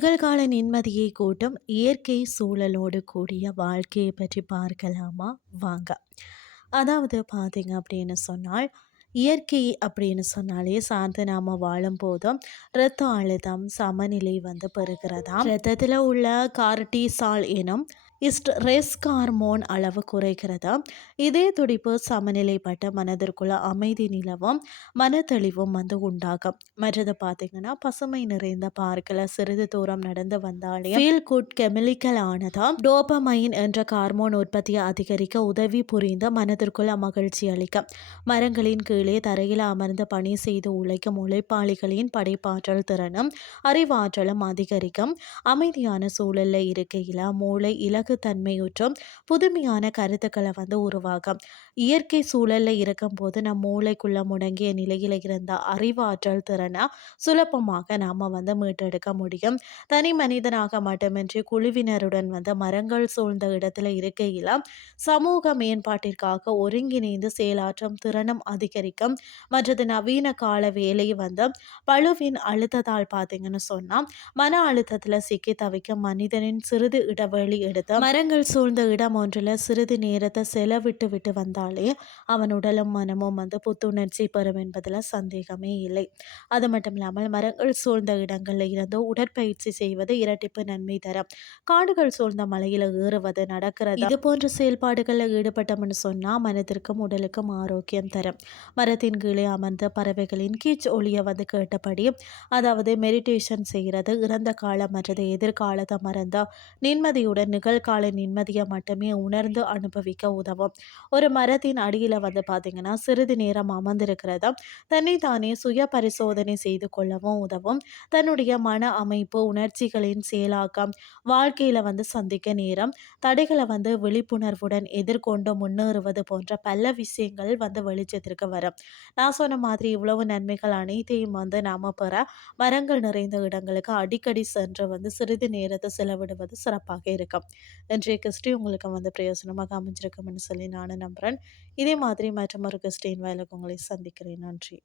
நிகழ்கால நிம்மதியை கூட்டும் இயற்கை சூழலோடு கூடிய வாழ்க்கையை பற்றி பார்க்கலாமா? வாங்க. அதாவது பார்த்தீங்க அப்படின்னு சொன்னால் இயற்கை அப்படின்னு சொன்னாலே சார்ந்து நாம் வாழும்போதும் ரத்த அழுத்தம் சமநிலை வந்து பெறுகிறதா ரத்தத்தில் உள்ள கார்டிசால் எனும் ஸ்ட்ரெஸ் ஹார்மோன் அளவு குறைகிறது? இதே துடிப்பு சமநிலைப்பட்ட மனதிற்குள்ள அமைதி நிலவும் மனத்தெளிவும் வந்து உண்டாகும். மற்றது பார்த்தீங்கன்னா பசுமை நிறைந்த பார்க்கில் சிறிது தூரம் நடந்து வந்தாலே ஃபீல் குட் கெமிக்கல் ஆனதா? டோபமைன் என்ற ஹார்மோன் உற்பத்தியை அதிகரிக்க உதவி புரிந்து மனதிற்குள்ள மகிழ்ச்சி அளிக்க மரங்களின் கீழே தரையில் அமர்ந்து பணி செய்து உழைக்கும் உழைப்பாளிகளின் படைப்பாற்றல் திறனும் அறிவாற்றலும் அதிகரிக்கும். அமைதியான சூழலில் இருக்கையில் மூளை இலக்கு தன்மையுற்றும் புதுமையான கருத்துக்களை வந்து உருவாகும் இயற்கை சூழலில் இருக்கும்போது நம் மூளைக்குள்ள முடங்கிய நிலையில் இருந்த அறிவாற்றல் திறனை சுலபமாக நாம் வந்து மீட்டெடுக்க முடியும். தனி மனிதனாக மட்டுமின்றி குழுவினருடன் வந்து மரங்கள் சூழ்ந்த இடத்துல இருக்கையில் சமூக மேம்பாட்டிற்காக ஒருங்கிணைந்து செயலாற்றும் திறனும் அதிகரிக்கும். மற்றது நவீன கால வேலை வந்து பழுவின் அழுத்தத்தால் பார்த்தீங்கன்னு சொன்னால் மன அழுத்தத்தில் சிக்கி தவிக்கும் மனிதனின் சிறிது இடைவெளி எடுத்து மரங்கள் சூழ்ந்த இடம் ஒன்றில் சிறிது நேரத்தை செலவிட்டு விட்டு வந்தாலே அவன் உடலும் மனமும் வந்து புத்துணர்ச்சி பெறும் என்பதில் சந்தேகமே இல்லை. அது மட்டும் இல்லாமல் மரங்கள் சூழ்ந்த இடங்களில் இருந்து உடற்பயிற்சி செய்வது இரட்டிப்பு நன்மை தரும். காடுகள் சூழ்ந்த மலையில் ஏறுவது நடக்கிறது? இது போன்ற செயல்பாடுகளில் ஈடுபட்டோம்னு சொன்னால் மனதிற்கும் உடலுக்கும் ஆரோக்கியம் தரும். மரத்தின் கீழே அமர்ந்த பறவைகளின் கீச் ஒளியை வந்து கேட்டபடி அதாவது மெடிடேஷன் செய்கிறது இறந்த காலம் மற்றது எதிர்காலத்தை மறந்த நிம்மதியுடன் நிகழ்கால கால நிம்மதியை மட்டுமே உணர்ந்து அனுபவிக்க உதவும். ஒரு மரத்தின் அடியில் வந்து பார்த்தீங்கன்னா சிறிது நேரம் அமர்ந்திருக்கிறத தன்னை தானே சுய பரிசோதனை செய்து கொள்ளவும் உதவும். தன்னுடைய மன அமைப்பு உணர்ச்சிகளின் செயலாக்கம் வாழ்க்கையில் வந்து சந்திக்க நேரம் தடைகளை வந்து விழிப்புணர்வுடன் எதிர்கொண்டு முன்னேறுவது போன்ற பல விஷயங்கள் வந்து வெளிச்சத்திற்கு வரும். நான் சொன்ன மாதிரி இவ்வளவு நன்மைகள் அனைத்தையும் வந்து நாம் பெற மரங்கள் நிறைந்த இடங்களுக்கு அடிக்கடி சென்று வந்து சிறிது நேரத்தை செலவிடுவது சிறப்பாக இருக்கும். இன்றைய கிறிஸ்டி உங்களுக்கு வந்து பிரயோசனமாக அமைஞ்சிருக்கும்னு சொல்லி நானும் நம்புகிறேன் இதே மாதிரி மற்றும் ஒரு கிறிஸ்டின் வயலுக்கு உங்களை சந்திக்கிறேன். நன்றி.